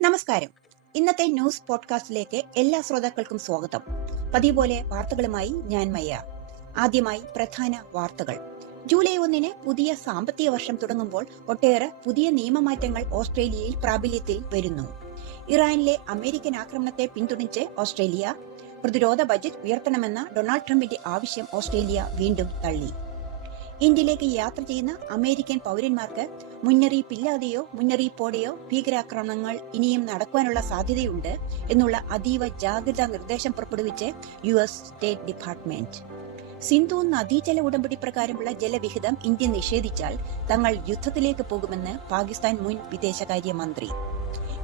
നമസ്കാരം. ഇന്നത്തെ ന്യൂസ് പോഡ്കാസ്റ്റിലേക്ക് എല്ലാ ശ്രോതാക്കൾക്കും സ്വാഗതം. പതിവ് പോലെ വാർത്തകളുമായി ഞാൻ മയ്യ. ആദ്യമായി പ്രധാന വാർത്തകൾ. ജൂലൈ 1 പുതിയ സാമ്പത്തിക വർഷം തുടങ്ങുമ്പോൾ ഒട്ടേറെ പുതിയ നിയമമാറ്റങ്ങൾ ഓസ്ട്രേലിയയിൽ പ്രാബല്യത്തിൽ വരുന്നു. ഇറാനിലെ അമേരിക്കൻ ആക്രമണത്തെ പിന്തുണച്ച് ഓസ്ട്രേലിയ. പ്രതിരോധ ബജറ്റ് ഉയർത്തണമെന്ന ഡൊണാൾഡ് ട്രംപിന്റെ ആവശ്യം ഓസ്ട്രേലിയ വീണ്ടും തള്ളി. ഇന്ത്യയിലേക്ക് യാത്ര ചെയ്യുന്ന അമേരിക്കൻ പൗരന്മാർക്ക് മുന്നറിയിപ്പില്ലാതെയോ മുന്നറിയിപ്പോടെയോ ഭീകരാക്രമണങ്ങൾ ഇനിയും നടക്കുവാനുള്ള സാധ്യതയുണ്ട് എന്നുള്ള അതീവ ജാഗ്രതാ നിർദ്ദേശം പുറപ്പെടുവിച്ച് US സ്റ്റേറ്റ് ഡിപ്പാർട്ട്മെന്റ്. സിന്ധു നദീജല ഉടമ്പടി പ്രകാരമുള്ള ജലവിഹിതം ഇന്ത്യ നിഷേധിച്ചാൽ തങ്ങൾ യുദ്ധത്തിലേക്ക് പോകുമെന്ന് പാകിസ്ഥാൻ മുൻ വിദേശകാര്യമന്ത്രി.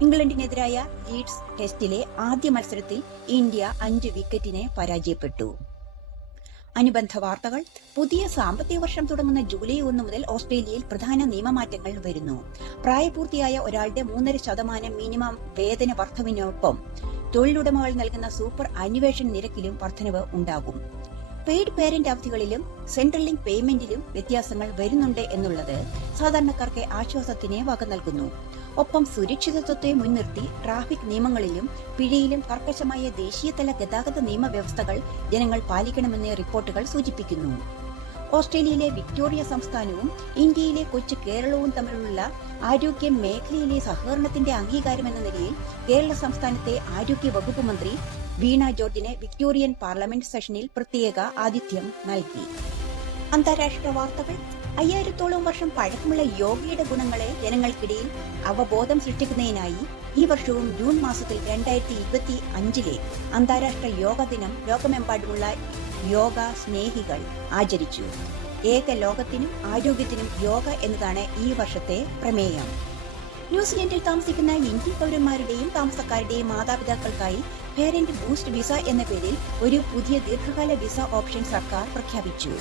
ഇംഗ്ലണ്ടിനെതിരായ ലീഡ്സ് ടെസ്റ്റിലെ ആദ്യ മത്സരത്തിൽ ഇന്ത്യ 5 വിക്കറ്റിന് പരാജയപ്പെട്ടു. അനുബന്ധ വാർത്തകൾ. പുതിയ സാമ്പത്തിക വർഷം തുടങ്ങുന്ന ജൂലൈ 1 മുതൽ ഓസ്ട്രേലിയയിൽ പ്രധാന നിയമമാറ്റങ്ങൾ വരുന്നു. പ്രായപൂർത്തിയായ ഒരാളുടെ 3.5% മിനിമം വേതന വർധനവിനൊപ്പം തൊഴിലുടമകൾ നൽകുന്ന സൂപ്പർ അന്വേഷണ നിരക്കിലും വർധനവ് ഉണ്ടാകും. പെയ്ഡ് പേരന്റ് അവധികളിലും സെൻട്രൽ ലിങ്ക് പേയ്മെന്റിലും വ്യത്യാസങ്ങൾ വരുന്നുണ്ട് എന്നുള്ളത് സാധാരണക്കാർക്ക് ആശ്വാസത്തിന് വക നൽകുന്നു. ഒപ്പം സുരക്ഷിതത്വത്തെ മുൻനിർത്തി ട്രാഫിക് നിയമങ്ങളിലും പിഴയിലും കർക്കശമായ ദേശീയതല ഗതാഗത നിയമവ്യവസ്ഥകൾ ജനങ്ങൾ പാലിക്കണമെന്ന് റിപ്പോർട്ടുകൾ സൂചിപ്പിക്കുന്നു. ഓസ്ട്രേലിയയിലെ വിക്ടോറിയ സംസ്ഥാനവും ഇന്ത്യയിലെ കൊച്ചു കേരളവും തമ്മിലുള്ള ആരോഗ്യ മേഖലയിലെ സഹകരണത്തിന്റെ അംഗീകാരമെന്ന നിലയിൽ കേരള സംസ്ഥാനത്തെ ആരോഗ്യ വകുപ്പ് മന്ത്രി വീണ ജോർജിന് വിക്ടോറിയൻ പാർലമെന്റ് സെഷനിൽ പ്രത്യേക ആതിഥ്യം നൽകി. അന്താരാഷ്ട്ര വാർത്തകൾ. 5000-ഓളം വർഷം പഴക്കമുള്ള യോഗയുടെ ഗുണങ്ങളെ ജനങ്ങൾക്കിടയിൽ അവബോധം സൃഷ്ടിക്കുന്നതിനായി ഈ വർഷവും ജൂൺ മാസത്തിൽ 2025 അന്താരാഷ്ട്ര യോഗ ദിനം ലോകമെമ്പാടുമുള്ള യോഗ സ്നേഹികൾ ആചരിച്ചു. ഏക ലോകത്തിനും ആരോഗ്യത്തിനും യോഗ എന്നതാണ് ഈ വർഷത്തെ പ്രമേയം. ന്യൂസിലൻഡിൽ താമസിക്കുന്ന ഇന്ത്യൻ പൗരന്മാരുടെയും താമസക്കാരുടെയും മാതാപിതാക്കൾക്കായി പേരന്റ് ബൂസ്റ്റ് വിസ എന്ന പേരിൽ ഒരു പുതിയ ദീർഘകാല വിസ ഓപ്ഷൻ സർക്കാർ പ്രഖ്യാപിച്ചു.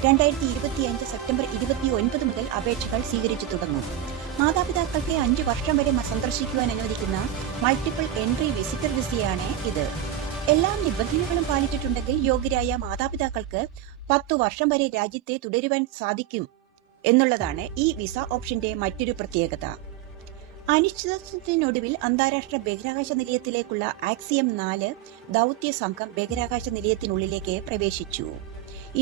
2025 സെപ്റ്റംബർ 29 മുതൽ അപേക്ഷകൾ സ്വീകരിച്ചു തുടങ്ങും. മാതാപിതാക്കൾക്ക് 5 വർഷം വരെ സന്ദർശിക്കുവാൻ അനുവദിക്കുന്ന മൾട്ടിപ്പിൾ എൻട്രി വിസിറ്റർ വിസയാണ് ഇത്. എല്ലാ നിബന്ധനകളും പാലിച്ചിട്ടുണ്ടെങ്കിൽ യോഗ്യരായ മാതാപിതാക്കൾക്ക് 10 വർഷം വരെ രാജ്യത്തെ തുടരുവാൻ സാധിക്കും എന്നുള്ളതാണ് ഈ വിസ ഓപ്ഷന്റെ മറ്റൊരു പ്രത്യേകത. അനിശ്ചിതത്വത്തിനൊടുവിൽ അന്താരാഷ്ട്ര ബഹിരാകാശ നിലയത്തിലേക്കുള്ള ആക്സിയം 4 ദൌത്യ സംഘം ബഹിരാകാശ നിലയത്തിനുള്ളിലേക്ക് പ്രവേശിച്ചു.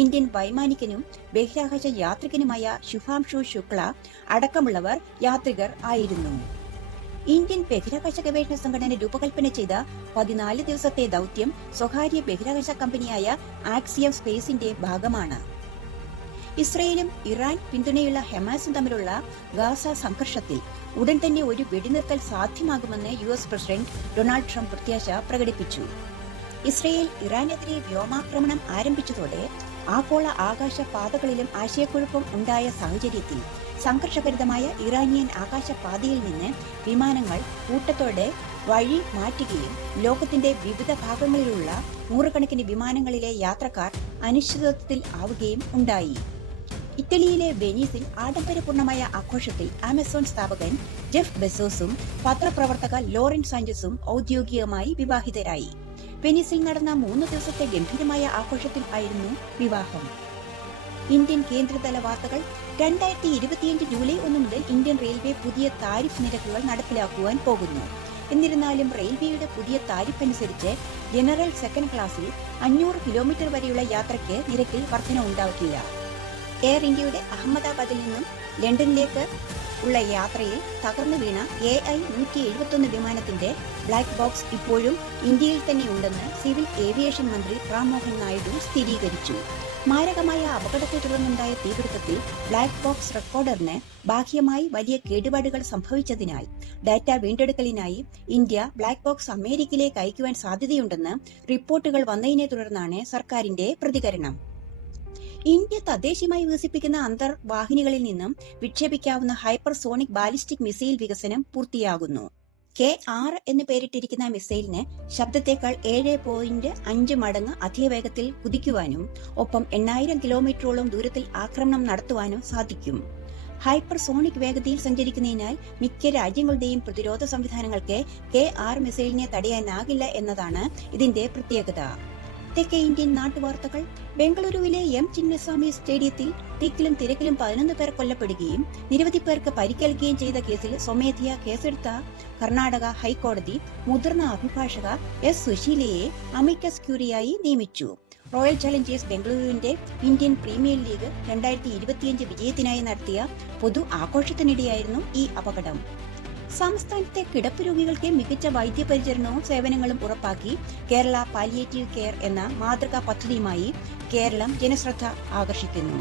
ഇന്ത്യൻ വൈമാനികനും ബഹിരാകാശ യാത്രികനുമായ ശുഭാംശു ശുക്ല അടക്കമുള്ളവർ യാത്രികർ ആയിരുന്നു. ഇന്ത്യൻ ബഹിരാകാശ ഗവേഷണ സംഘടന രൂപകൽപ്പന ചെയ്ത 14 ദിവസത്തെ ദൌത്യം സ്വകാര്യ ബഹിരാകാശ കമ്പനിയായ ആക്സിയം സ്പേസിന്റെ ഭാഗമാണ്. ഇസ്രയേലും ഇറാൻ പിന്തുണയുള്ള ഹമാസും തമ്മിലുള്ള ഗാസ സംഘർഷത്തിൽ ഉടൻ തന്നെ ഒരു വെടിനിർത്തൽ സാധ്യമാകുമെന്ന് US പ്രസിഡന്റ് ഡൊണാൾഡ് ട്രംപ് പ്രത്യാശ പ്രകടിപ്പിച്ചു. ഇസ്രയേൽ ഇറാനെതിരെ വ്യോമാക്രമണം ആരംഭിച്ചതോടെ ആഗോള ആകാശ പാതകളിലും ആശയക്കുഴപ്പം ഉണ്ടായ സാഹചര്യത്തിൽ സംഘർഷഭരിതമായ ഇറാനിയൻ ആകാശപാതയിൽ നിന്ന് വിമാനങ്ങൾ കൂട്ടത്തോടെ വഴി മാറ്റുകയും ലോകത്തിന്റെ വിവിധ ഭാഗങ്ങളിലുള്ള നൂറുകണക്കിന് വിമാനങ്ങളിലെ യാത്രക്കാർ അനിശ്ചിതത്വത്തിൽ ആവുകയും ഉണ്ടായി. ഇറ്റലിയിലെ വെനീസിൽ ആഡംബരപൂർണമായ ആഘോഷത്തിൽ ആമസോൺ സ്ഥാപകൻ ജെഫ് ബെസോസും പത്രപ്രവർത്തക ലോറൻ സാഞ്ചസും ഔദ്യോഗികമായി വിവാഹിതരായി. വെനീസിൽ നടന്ന 3 ദിവസത്തെ ഗംഭീരമായ ആഘോഷത്തിൽ ആയിരുന്നു വിവാഹം. ഇന്ത്യൻ കേന്ദ്രതല വാർത്തകൾ. 2025 ജൂലൈ 1 മുതൽ ഇന്ത്യൻ റെയിൽവേ പുതിയ താരിഫ് നിരക്കുകൾ നടപ്പിലാക്കുവാൻ പോകുന്നു. എന്നിരുന്നാലും റെയിൽവേയുടെ പുതിയ താരിഫ് അനുസരിച്ച് ജനറൽ സെക്കൻഡ് ക്ലാസ്സിൽ 500 കിലോമീറ്റർ വരെയുള്ള യാത്രയ്ക്ക് നിരക്കിൽ വർധന ഉണ്ടാകില്ല. എയർ ഇന്ത്യയുടെ അഹമ്മദാബാദിൽ നിന്നും ലണ്ടനിലേക്ക് ഉള്ള യാത്രയിൽ തകർന്നു വീണ AI-171 വിമാനത്തിന്റെ ബ്ലാക്ക് ബോക്സ് ഇപ്പോഴും ഇന്ത്യയിൽ തന്നെയുണ്ടെന്ന് സിവിൽ ഏവിയേഷൻ മന്ത്രി റാം മോഹൻ നായിഡു സ്ഥിരീകരിച്ചു. മാരകമായ അപകടത്തെ തുടർന്നുണ്ടായ തീപിടുത്തത്തിൽ ബ്ലാക്ക് ബോക്സ് റെക്കോർഡറിന് ബാഹ്യമായി വലിയ കേടുപാടുകൾ സംഭവിച്ചതിനാൽ ഡാറ്റ വീണ്ടെടുക്കലിനായി ഇന്ത്യ ബ്ലാക്ക് ബോക്സ് അമേരിക്കയിലേക്ക് അയക്കുവാൻ സാധ്യതയുണ്ടെന്ന് റിപ്പോർട്ടുകൾ വന്നതിനെ തുടർന്നാണ് സർക്കാരിന്റെ പ്രതികരണം. ഇന്ത്യ തദ്ദേശീയമായി വികസിപ്പിക്കുന്ന അന്തർവാഹിനികളിൽ നിന്നും വിക്ഷേപിക്കാവുന്ന ഹൈപ്പർസോണിക് ബാലിസ്റ്റിക് മിസൈൽ വികസനം പൂർത്തിയാകുന്നു. K-6 എന്ന് പേരിട്ടിരിക്കുന്ന മിസൈലിന് ശബ്ദത്തേക്കാൾ 7.5 മടങ്ങ് അധിക വേഗത്തിൽ കുതിക്കുവാനും ഒപ്പം 8000 കിലോമീറ്ററോളം ദൂരത്തിൽ ആക്രമണം നടത്തുവാനും സാധിക്കും. ഹൈപ്പർസോണിക് വേഗതയിൽ സഞ്ചരിക്കുന്നതിനാൽ മിക്ക രാജ്യങ്ങളുടെയും പ്രതിരോധ സംവിധാനങ്ങൾക്ക് K-6 മിസൈലിനെ തടയാനാകില്ല എന്നതാണ് ഇതിന്റെ പ്രത്യേകത. തെക്കേ ഇന്ത്യൻ നാട്ടുവാർത്തകൾ. ബംഗളൂരുവിലെ എം ചിന്നസ്വാമി സ്റ്റേഡിയത്തിൽ തിക്കിലും തിരക്കിലും 11 പേർ കൊല്ലപ്പെടുകയും നിരവധി പേർക്ക് പരിക്കേൽക്കുകയും ചെയ്ത കേസിൽ സ്വമേധയാ കേസെടുത്ത കർണാടക ഹൈക്കോടതി മുതിർന്ന അഭിഭാഷക എസ് സുശീലയെ അമിക്കസ് ക്യൂറിയായി നിയമിച്ചു. റോയൽ ചലഞ്ചേഴ്സ് ബംഗളൂരുവിന്റെ ഇന്ത്യൻ പ്രീമിയർ ലീഗ് 2025 വിജയത്തിനായി നടത്തിയ പൊതു ആഘോഷത്തിനിടെയായിരുന്നു ഈ അപകടം. സംസ്ഥാനത്തെ കിടപ്പ് രോഗികൾക്ക് മികച്ച വൈദ്യപരിചരണവും സേവനങ്ങളും ഉറപ്പാക്കി കേരള പാലിയേറ്റീവ് കെയർ എന്ന മാതൃകാ പദ്ധതിയുമായി കേരളം ജനശ്രദ്ധ ആകർഷിക്കുന്നു.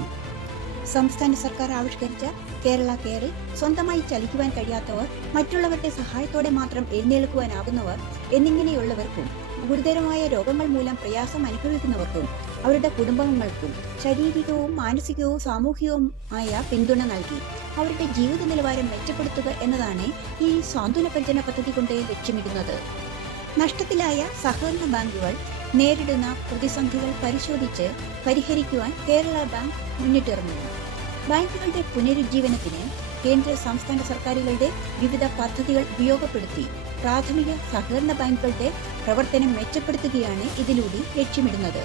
സംസ്ഥാന സർക്കാർ ആവിഷ്കരിച്ച കേരള കെയറിൽ സ്വന്തമായി ചലിക്കുവാൻ കഴിയാത്തവർ, മറ്റുള്ളവരുടെ സഹായത്തോടെ മാത്രം എഴുന്നേൽക്കുവാനാകുന്നവർ എന്നിങ്ങനെയുള്ളവർക്കും ഗുരുതരമായ രോഗങ്ങൾ മൂലം പ്രയാസം അനുഭവിക്കുന്നവർക്കും അവരുടെ കുടുംബങ്ങൾക്കും ശാരീരികവും മാനസികവും സാമൂഹികവുമായ പിന്തുണ നൽകി അവരുടെ ജീവിത നിലവാരം മെച്ചപ്പെടുത്തുക എന്നതാണ് ഈ സാന്ത്വന പരിചരണ പദ്ധതി കൊണ്ട് ലക്ഷ്യമിടുന്നത്. നഷ്ടത്തിലായ സഹകരണ ബാങ്കുകൾ നേരിടുന്ന പ്രതിസന്ധികൾ പരിശോധിച്ച് പരിഹരിക്കുവാൻ കേരള ബാങ്ക് മുന്നിട്ടിറങ്ങുന്നു. ബാങ്കുകളുടെ പുനരുജ്ജീവനത്തിന് കേന്ദ്ര സംസ്ഥാന സർക്കാരുകളുടെ വിവിധ പദ്ധതികൾ ഉപയോഗപ്പെടുത്തി പ്രാഥമിക സഹകരണ ബാങ്കുകളുടെ പ്രവർത്തനം മെച്ചപ്പെടുത്തുകയാണ് ഇതിലൂടെ ലക്ഷ്യമിടുന്നത്.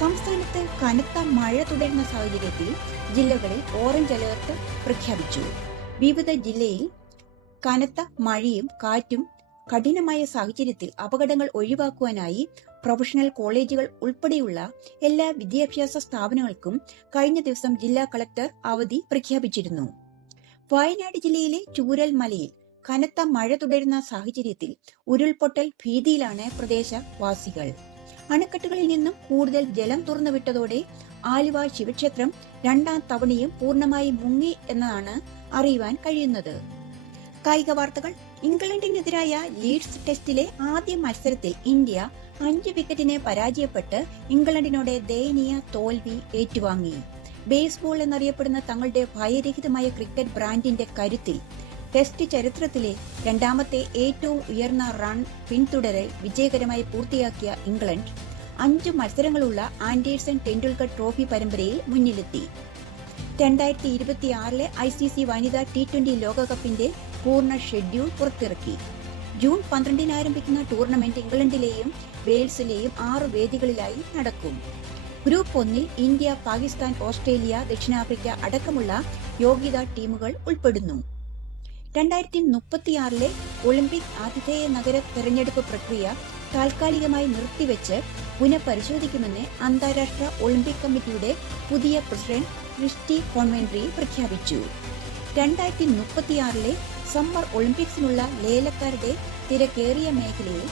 സംസ്ഥാനത്ത് കനത്ത മഴ തുടരുന്ന സാഹചര്യത്തിൽ ജില്ലകളിൽ ഓറഞ്ച് അലേർട്ട് പ്രഖ്യാപിച്ചു. വിവിധ ജില്ലയിൽ കനത്ത മഴയും കാറ്റും കഠിനമായ സാഹചര്യത്തിൽ അപകടങ്ങൾ ഒഴിവാക്കുവാനായി പ്രൊഫഷണൽ കോളേജുകൾ ഉൾപ്പെടെയുള്ള എല്ലാ വിദ്യാഭ്യാസ സ്ഥാപനങ്ങൾക്കും കഴിഞ്ഞ ദിവസം ജില്ലാ കളക്ടർ അവധി പ്രഖ്യാപിച്ചിരുന്നു. വയനാട് ജില്ലയിലെ ചൂരൽ മലയിൽ കനത്ത മഴ തുടരുന്ന സാഹചര്യത്തിൽ ഉരുൾപൊട്ടൽ ഭീതിയിലാണ് പ്രദേശവാസികൾ. അണക്കെട്ടുകളിൽ നിന്നും കൂടുതൽ ജലം തുറന്നുവിട്ടതോടെ ആലുവ ശിവക്ഷേത്രം 2ാം തവണയും പൂർണ്ണമായി മുങ്ങി എന്നാണ് അറിയുവാൻ കഴിയുന്നത്. കായിക വാർത്തകൾ. ഇംഗ്ലണ്ടിനെതിരായ ലീഡ്സ് ടെസ്റ്റിലെ ആദ്യ മത്സരത്തിൽ ഇന്ത്യ 5 വിക്കറ്റിന് പരാജയപ്പെട്ട് ഇംഗ്ലണ്ടിനോട് ദയനീയ തോൽവി ഏറ്റുവാങ്ങി. ബേസ്ബോൾ എന്നറിയപ്പെടുന്ന തങ്ങളുടെ ഭയരഹിതമായ ക്രിക്കറ്റ് ബ്രാൻഡിന്റെ കരുത്തിൽ ടെസ്റ്റ് ചരിത്രത്തിലെ 2ാമത്തെ ഏറ്റവും ഉയർന്ന റൺ പിന്തുടരൽ വിജയകരമായി പൂർത്തിയാക്കിയ ഇംഗ്ലണ്ട് 5 മത്സരങ്ങളുള്ള ആൻഡേഴ്സൺ ടെണ്ടുൽക്കർ ട്രോഫി പരമ്പരയിൽ മുന്നിലെത്തി. 2026 ICC വനിതാ T20 ലോകകപ്പിന്റെ പൂർണ്ണ ഷെഡ്യൂൾ പുറത്തിറക്കി. ജൂൺ 12 ആരംഭിക്കുന്ന ടൂർണമെന്റ് ഇംഗ്ലണ്ടിലെയും വെയിൽസിലെയും 6 വേദികളിലായി നടക്കും. ഗ്രൂപ്പ് 1-ൽ ഇന്ത്യ, പാകിസ്ഥാൻ, ഓസ്ട്രേലിയ, ദക്ഷിണാഫ്രിക്ക അടക്കമുള്ള യോഗ്യതാ ടീമുകൾ ഉൾപ്പെടുന്നു. 2036 ഒളിമ്പിക് ആതിഥേയ നഗര തെരഞ്ഞെടുപ്പ് പ്രക്രിയ താൽക്കാലികമായി നിർത്തിവെച്ച് പുനഃപരിശോധിക്കുമെന്ന് അന്താരാഷ്ട്ര ഒളിമ്പിക് കമ്മിറ്റിയുടെ പുതിയ പ്രസിഡന്റ് ക്രിസ്റ്റി കോൺവെന്ററി പ്രഖ്യാപിച്ചു. 2036 സമ്മർ ഒളിമ്പിക്സിനുള്ള ലേലക്കാരുടെ തിരക്കേറിയ മേഖലയിൽ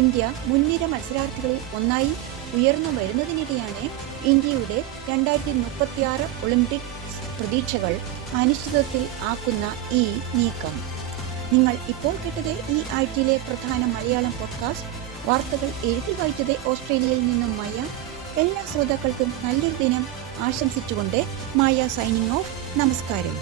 ഇന്ത്യ മുൻനിര മത്സരാർത്ഥികളിൽ ഒന്നായി ഉയർന്നു വരുന്നതിനിടെയാണ് ഇന്ത്യയുടെ 2036 ഒളിമ്പിക് പ്രതീക്ഷകൾ അനിശ്ചിതത്വത്തിൽ ആക്കുന്ന ഈ നീക്കം. നിങ്ങൾ ഇപ്പോൾ കേട്ടത് ഈ ആഴ്ചയിലെ പ്രധാന മലയാളം പോഡ്കാസ്റ്റ് വാർത്തകൾ. എഴുതി വായിച്ചത് ഓസ്ട്രേലിയയിൽ നിന്നും മായ. എല്ലാ ശ്രോതാക്കൾക്കും നല്ലൊരു ദിനം ആശംസിച്ചുകൊണ്ട് മായ സൈനിങ് ഓഫ്. നമസ്കാരം.